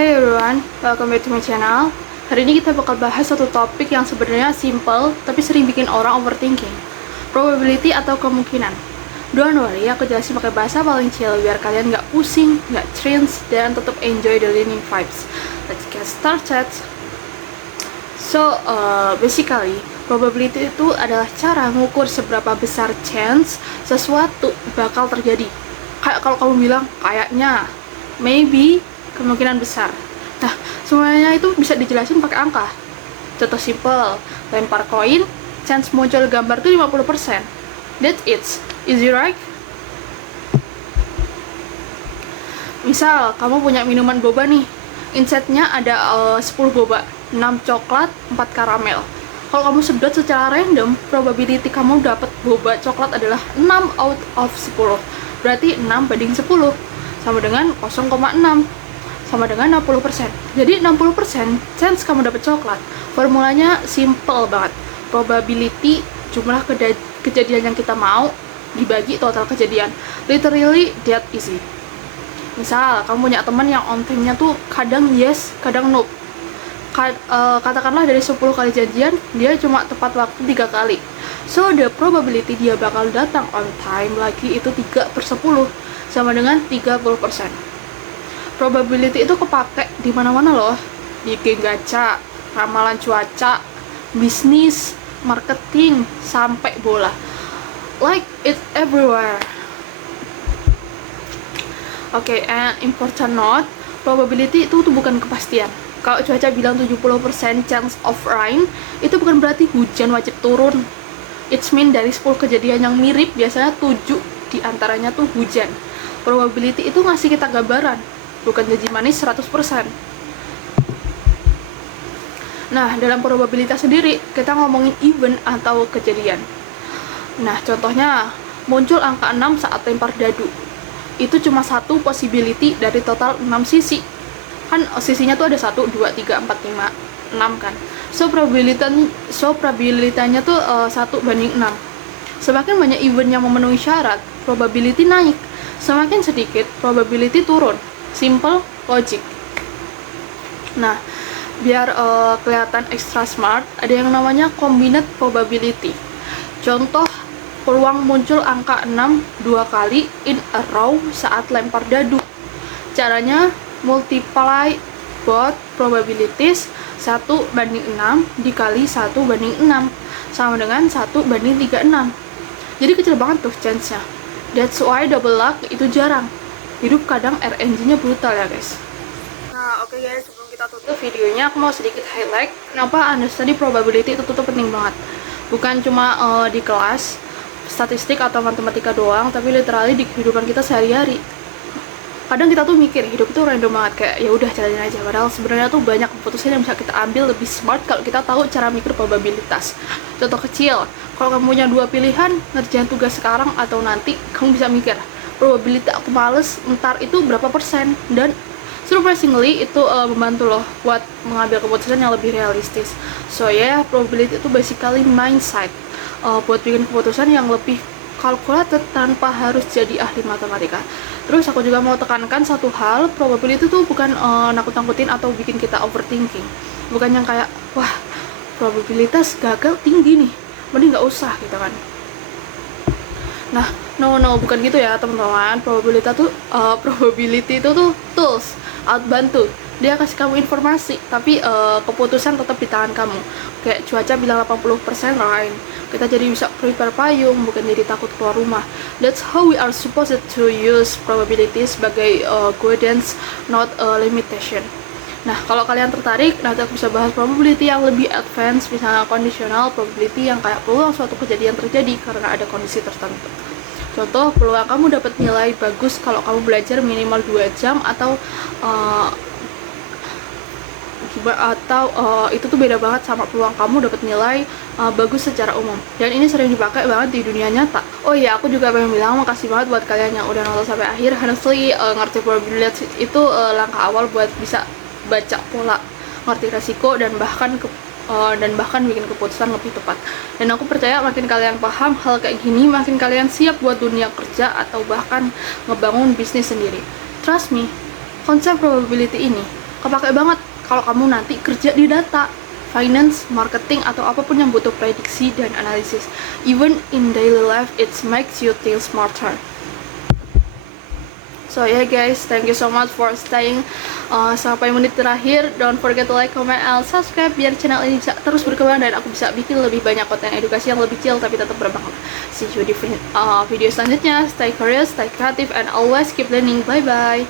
Hey everyone, welcome back to my channel. Hari ini kita bakal bahas satu topik yang sebenarnya simple tapi sering bikin orang overthinking. Probability atau kemungkinan. Don't worry, aku jelasin pakai bahasa paling chill biar kalian nggak pusing, nggak cringe, dan tetap enjoy the learning vibes. Let's get started. So, basically, probability itu adalah cara mengukur seberapa besar chance sesuatu bakal terjadi. Kayak kalau kamu bilang, kayaknya, maybe, kemungkinan besar. Nah, semuanya itu bisa dijelasin pakai angka. Contoh simple, lempar koin, chance muncul gambar itu 50%. That's it. Easy right? Misal, kamu punya minuman boba nih. Inside-nya ada 10 boba, 6 coklat, 4 karamel. Kalau kamu sedot secara random, probability kamu dapat boba coklat adalah 6 out of 10. Berarti 6 banding 10 sama dengan 0,6 sama dengan 60%. Jadi 60% chance kamu dapat coklat. Formulanya simple banget. Probability jumlah kejadian yang kita mau dibagi total kejadian. Literally that easy. Misal, kamu punya teman yang on time-nya tuh kadang yes, kadang no. Katakanlah dari 10 kali janjian, dia cuma tepat waktu 3 kali. So, the probability dia bakal datang on time lagi itu 3/10, sama dengan 30%. Probability itu kepake di mana-mana loh. Di game gacha, ramalan cuaca, bisnis, marketing, sampai bola. Like, it's everywhere. Oke, and important note, probability itu tuh bukan kepastian. Kalau cuaca bilang 70% chance of rain, itu bukan berarti hujan wajib turun. It's mean dari 10 kejadian yang mirip, biasanya 7 diantaranya tuh hujan. Probability itu ngasih kita gambaran, bukan janji manis 100%. Nah, dalam probabilitas sendiri, kita ngomongin event atau kejadian. Nah, contohnya, muncul angka 6 saat lempar dadu. Itu cuma satu possibility dari total 6 sisi. Kan sisinya tuh ada 1, 2, 3, 4, 5, 6 kan. So probabilitanya tuh 1 banding 6. Semakin banyak event yang memenuhi syarat, probability naik. Semakin sedikit, probability turun. Simple logic. Nah, biar kelihatan extra smart, ada yang namanya combined probability. Contoh, peluang muncul angka 6 2 kali in a row saat lempar dadu. Caranya multiply both probabilities 1 banding 6 dikali 1 banding 6 sama dengan 1 banding 36. Jadi kecil banget tuh chance-nya. That's why double luck itu jarang. Hidup kadang RNG-nya brutal ya guys. Nah, oke guys, sebelum kita tutup videonya, aku mau sedikit highlight kenapa understanding probability itu tuh penting banget. Bukan cuma di kelas statistik atau matematika doang, tapi literally di kehidupan kita sehari-hari. Kadang kita tuh mikir hidup itu random banget, kayak ya udah jalanin aja, padahal sebenarnya tuh banyak keputusan yang bisa kita ambil lebih smart kalau kita tahu cara mikir probabilitas. Contoh kecil, kalau kamu punya 2 pilihan, ngerjain tugas sekarang atau nanti, kamu bisa mikir probabilitas aku males ntar itu berapa persen, dan surprisingly itu membantu loh buat mengambil keputusan yang lebih realistis. So yeah, probability itu basically mindset buat bikin keputusan yang lebih calculated tanpa harus jadi ahli matematika. Terus aku juga mau tekankan satu hal, probability itu bukan nakut-nakutin atau bikin kita overthinking. Bukan yang kayak, wah probabilitas gagal tinggi nih, mending nggak usah gitu kan. Nah, no, bukan gitu ya teman-teman. Probability itu tuh tools, alat bantu. Dia kasih kamu informasi, tapi keputusan tetap di tangan kamu. Kayak cuaca bilang 80% rain, kita jadi bisa prepare payung, bukan jadi takut keluar rumah. That's how we are supposed to use probability sebagai guidance, not a limitation. Nah, kalau kalian tertarik, nanti aku bisa bahas probability yang lebih advance, misalnya conditional probability yang kayak peluang suatu kejadian terjadi karena ada kondisi tertentu. Contoh, peluang kamu dapat nilai bagus kalau kamu belajar minimal 2 jam atau itu tuh beda banget sama peluang kamu dapat nilai bagus secara umum. Dan ini sering dipakai banget di dunia nyata. Oh iya, aku juga pengen bilang makasih banget buat kalian yang udah nonton sampai akhir. Honestly, ngerti probability itu langkah awal buat bisa baca pola, ngerti resiko, dan bahkan bikin keputusan lebih tepat. Dan aku percaya makin kalian paham hal kayak gini, makin kalian siap buat dunia kerja atau bahkan ngebangun bisnis sendiri. Trust me, konsep probability ini kepake banget kalau kamu nanti kerja di data, finance, marketing, atau apapun yang butuh prediksi dan analisis. Even in daily life, it makes you think smarter. So yeah guys, thank you so much for staying sampai menit terakhir. Don't forget to like, comment, and subscribe biar channel ini bisa terus berkembang dan aku bisa bikin lebih banyak konten edukasi yang lebih chill tapi tetap bermanfaat. See you di video selanjutnya. Stay curious, stay creative, and always keep learning. Bye bye.